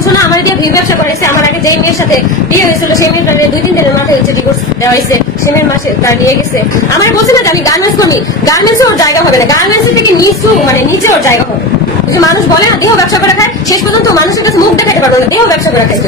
বলছো না আমার দিয়ে ভিউ ব্যবসা করেছে। আমার আগে যে মেয়ের সাথে বিয়ে হয়েছিল সেই মেয়েটা 2-3 দিনের মাথায় হচ্ছে ডিভোর্স দেওয়া হয়েছে, সে মেয়ের মাসে তার নিয়ে গেছে। আমার বলছে না যে আমি গার্মেন্টস করি, গার্মেন্টস ওর জায়গা হবে না, গার্মেন্টস থেকে নিচু মানে নিচে ওর জায়গা হবে। মানুষ বলে না দেহ ব্যবসা করে খায়, শেষ পর্যন্ত মানুষের কাছে মুখ দেখাতে পারবে না, দেহ ব্যবসা করে খায়।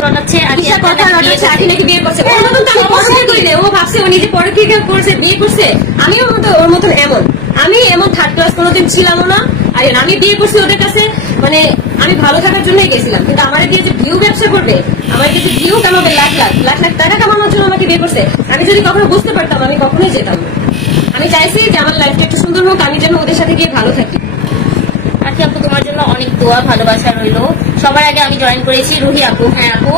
আখি নাকি বিয়ে করছে, ওর মতন তো আমি পছন্দ করি না। ও ভাবছে ও নিজে পরকীয়া করছে, বিয়ে করছে। আমিও ওর মতন এমন, আমি এমন থার্ড ক্লাস কোনোদিন ছিলাম না। আর আমি বিয়ে করছি ওদের কাছে, মানে আমি ভালো থাকার জন্যই গেছিলাম। কিন্তু আমার দিয়ে যে ভিউ ব্যবসা করবে, আমার কাছে ভিউ কামাবে লাখ লাখ লাখ লাখ টাকা কামানোর জন্য আমাকে বিয়ে করছে। আমি যদি কখনো বুঝতে পারতাম আমি কখনোই যেতাম না। আমি চাইছি যে আমার লাইফটা একটু সুন্দর হোক, আমি যেন ওদের সাথে গিয়ে ভালো থাকি। আচ্ছা আপু, তোমার জন্য অনেক দোয়া ভালোবাসা রইলো। সবার আগে আমি জয়েন করেছি রুহি আপু। হ্যাঁ আপু,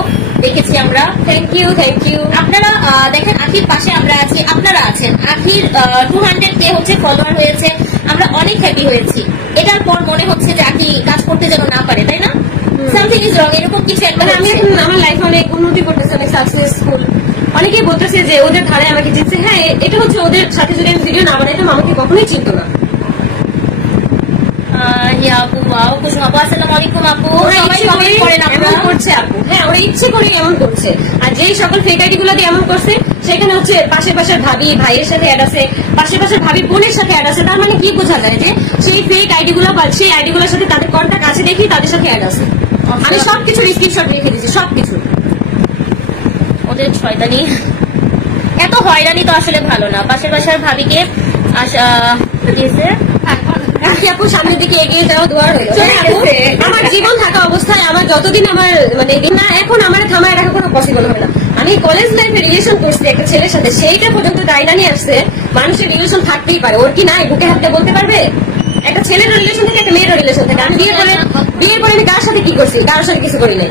দেখেছি আমরা। Thank you, thank you. আপনারা দেখেন আখির পাশে আমরা আছি, আপনারা আছেন। আখির 200K হচ্ছে ফলোয়ার হয়েছে, আমরা অনেক হ্যাপি হয়েছি। এটার পর মনে হচ্ছে যে আখি কাজ করতে যেন না পারে, তাই না? সামথিং ইজ রং, এরকম কিছু একটা। আমি এখন আমার লাইফে অনেক উন্নতি করতেছি, অনেক সাকসেসফুল। অনেকেই বলতেছে যে ওদের ধারে আমাকে জিতছে। হ্যাঁ, এটা হচ্ছে ওদের সাথে যদি আমি ভিডিও না বানাইতাম আমাকে কখনোই চিনতো না। আপু কুসুম আপু, আসসালামু আলাইকুম আপু। করছে আপু, হ্যাঁ ওরা ইচ্ছে করে এমন করছে। আর যেই সকল ফেক আইডি গুলো দিয়ে এমন করছে, সেখানে হচ্ছে পাশের পাশের ভাবি ভাইয়ের সাথে অ্যাড আছে, পাশের পাশের ভাবি বোনের সাথে অ্যাড আছে। তার মানে কি বোঝা যায় যে সেই ফেক আইডি গুলো বা সেই আইডি গুলোর সাথে তাদের কন্ট্যাক্ট আছে দেখি তাদের সাথে অ্যাড আছে। আমি সবকিছু স্ক্রিনশট রেখে দিচ্ছি, সবকিছু। ওদের শয়তানি, এত হয়রানি তো আসলে ভালো না। পাশের বাসার ভাবিকে আপু সামনের দিকে এগিয়ে যাওয়া দোয়া রইল। আমার জীবন থাকা অবস্থায় আমার যতদিন আমার মানে না, এখন আমার থামায় রাখা কোনো পসিবল হবে না। আমি কলেজ লাইফে রিলেশন করছি একটা ছেলের সাথে, সেইটা পর্যন্ত দায়না নিয়ে আসছে। মানুষের রিলেশন থাকতেই পারে, ওর কি নাই বুকে হাতে বলতে পারবে? একটা ছেলের রিলেশন থেকে একটা মেয়ের রিলেশন থেকে। আমি বিয়ের পরে আমি কার সাথে কি করছি? কারোর সাথে কিছু করি নাই।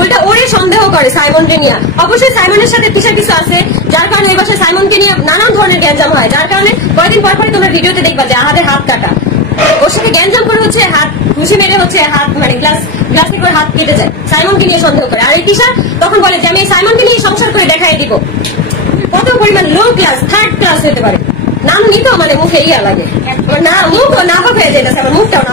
উল্টা ওরে সন্দেহ করে সাইমনকে নিয়ে। অবশ্যই সাইমনের সাথে কিছু কিছু আছে, যার কারণে এই বছর সাইমনকে নিয়ে নানান ধরনের গ্যাঞ্জাম হয়। যার কারণে কয়েকদিন পর পরে তোমরা ভিডিওতে দেখবা যে আহাদের হাত কাটা। ওর সাথে গ্যাঞ্জাম করে হচ্ছে হাত ঘুষি মেরে হচ্ছে হাত মানে গ্লাসে করে হাত কেটে যায়, সাইমনকে নিয়ে সন্দেহ করে। আর এই তিশা তখন বলে যে আমি সাইমনকে নিয়ে সংসার করে দেখাই দিব। কত পরিমাণ লো ক্লাস, থার্ড ক্লাস হতে পারে। নাম নিতেও মানে মুখে ইয়া লাগে, না মুখ না হয়ে যেতেছে, আমার মুখটাও না।